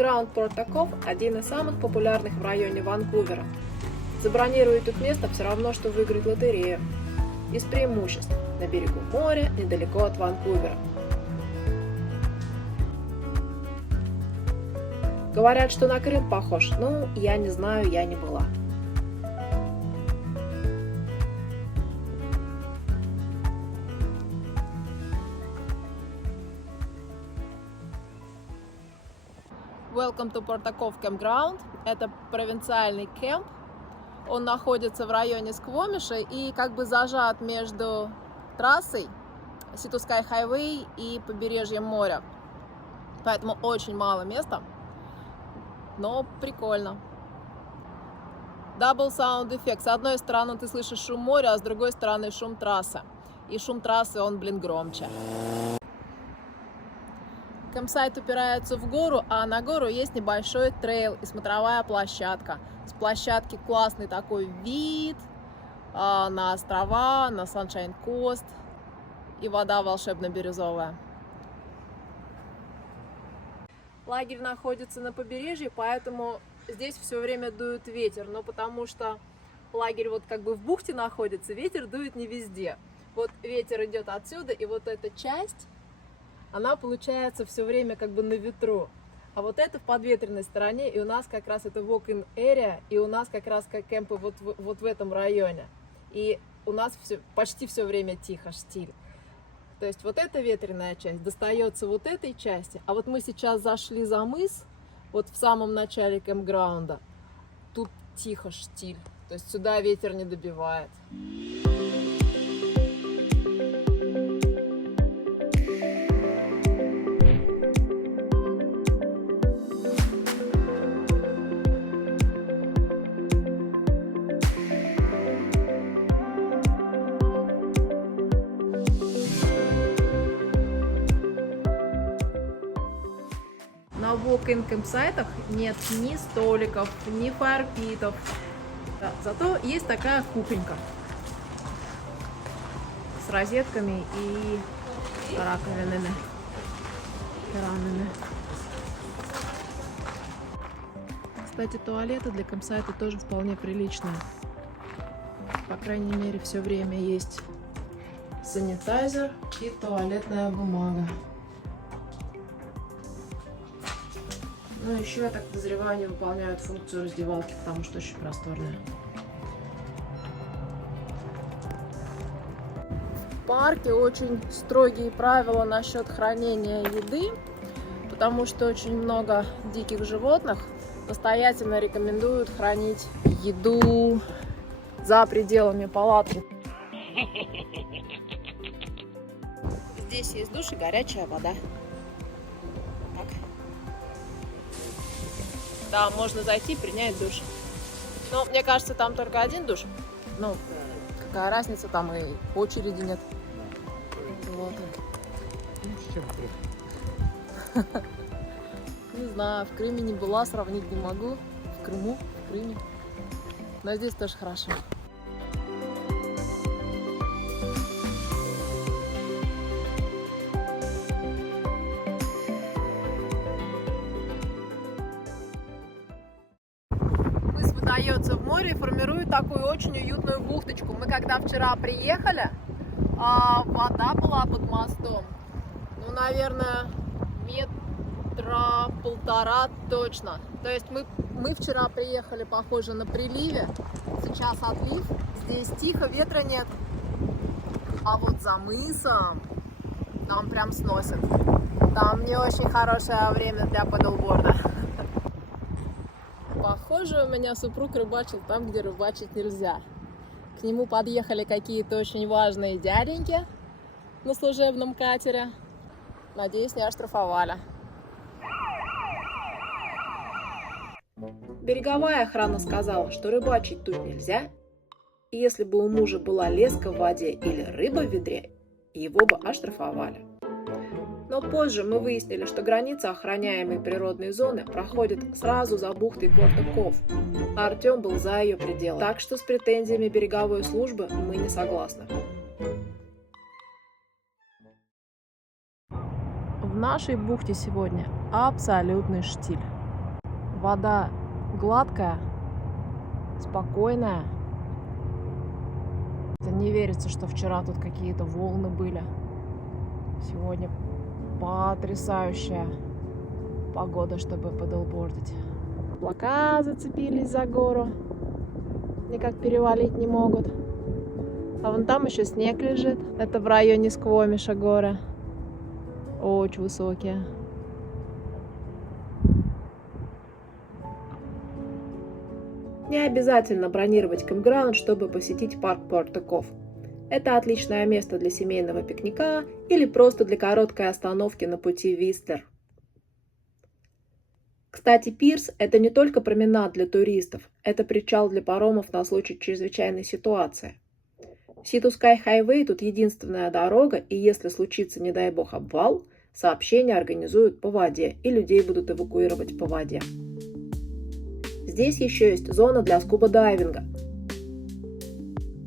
Campground Porta Cove – один из самых популярных в районе Ванкувера. Забронировать тут место все равно, что выиграть лотерею. Из преимуществ – на берегу моря, недалеко от Ванкувера. Говорят, что на Крым похож, ну, я не знаю, я не была. Welcome to Porta Cove Campground. Это провинциальный кемп. Он находится в районе Сквомиша и как бы зажат между трассой Sea to Sky Highway и побережьем моря. Поэтому очень мало места, но прикольно. Double sound эффект. С одной стороны ты слышишь шум моря, а с другой стороны шум трассы. И шум трассы, он, громче. Кемпсайт упирается в гору, а на гору есть небольшой трейл и смотровая площадка. С площадки классный такой вид на острова, на Sunshine Coast, и вода волшебно-бирюзовая. Лагерь находится на побережье, поэтому здесь все время дует ветер, но потому что лагерь вот как бы в бухте находится, ветер дует не везде. Вот ветер идет отсюда, и вот эта часть, она получается все время как бы на ветру. А вот это в подветренной стороне, и у нас как раз это walk-in area, и у нас как раз как кемпы вот в этом районе. И у нас почти все время тихо, штиль. То есть вот эта ветреная часть достается вот этой части, а вот мы сейчас зашли за мыс, вот в самом начале кемпграунда, тут тихо, штиль. То есть сюда ветер не добивает. На walk-in кемпсайтах нет ни столиков, ни фаерпитов. Да, зато есть такая кухонька с розетками и раковинами. Кстати, туалеты для кемпсайта тоже вполне приличные. По крайней мере, все время есть санитайзер и туалетная бумага. Ну, еще, я так подозреваю, они выполняют функцию раздевалки, потому что очень просторная. В парке очень строгие правила насчет хранения еды, потому что очень много диких животных. Настоятельно рекомендуют хранить еду за пределами палатки. Здесь есть душ и горячая вода. Да, можно зайти и принять душ. Но мне кажется, там только один душ. Ну, какая разница, там и очереди нет. Вот. Не знаю, в Крыме не была, сравнить не могу. В Крыму, в Крыме. Но здесь тоже хорошо. Выдается в море и формирует такую очень уютную бухточку. Мы когда вчера приехали, вода была под мостом, ну, наверное, метра полтора точно. То есть мы вчера приехали, похоже, на приливе, сейчас отлив, здесь тихо, ветра нет, а вот за мысом нам прям сносит. Там не очень хорошее время для падлборда. Похоже, у меня супруг рыбачил там, где рыбачить нельзя. К нему подъехали какие-то очень важные дяденьки на служебном катере. Надеюсь, не оштрафовали. Береговая охрана сказала, что рыбачить тут нельзя. И если бы у мужа была леска в воде или рыба в ведре, его бы оштрафовали. Но позже мы выяснили, что граница охраняемой природной зоны проходит сразу за бухтой Порта Ков, а Артем был за ее пределами. Так что с претензиями береговой службы мы не согласны. В нашей бухте сегодня абсолютный штиль. Вода гладкая, спокойная. Это не верится, что вчера тут какие-то волны были. Сегодня потрясающая погода, чтобы падлбордить. Облака зацепились за гору. Никак перевалить не могут. А вон там еще снег лежит. Это в районе Сквомиша горы. Очень высокие. Не обязательно бронировать кэмпграунд, чтобы посетить парк Порт-де-Коф. Это отличное место для семейного пикника или просто для короткой остановки на пути в Вистлер. Кстати, пирс – это не только променад для туристов, это причал для паромов на случай чрезвычайной ситуации. Sea to Sky Highway тут единственная дорога, и если случится, не дай бог, обвал, сообщения организуют по воде, и людей будут эвакуировать по воде. Здесь еще есть зона для скуба-дайвинга.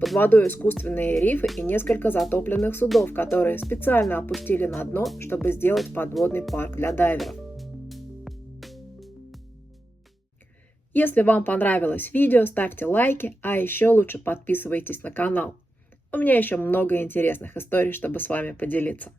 Под водой искусственные рифы и несколько затопленных судов, которые специально опустили на дно, чтобы сделать подводный парк для дайверов. Если вам понравилось видео, ставьте лайки, а еще лучше подписывайтесь на канал. У меня еще много интересных историй, чтобы с вами поделиться.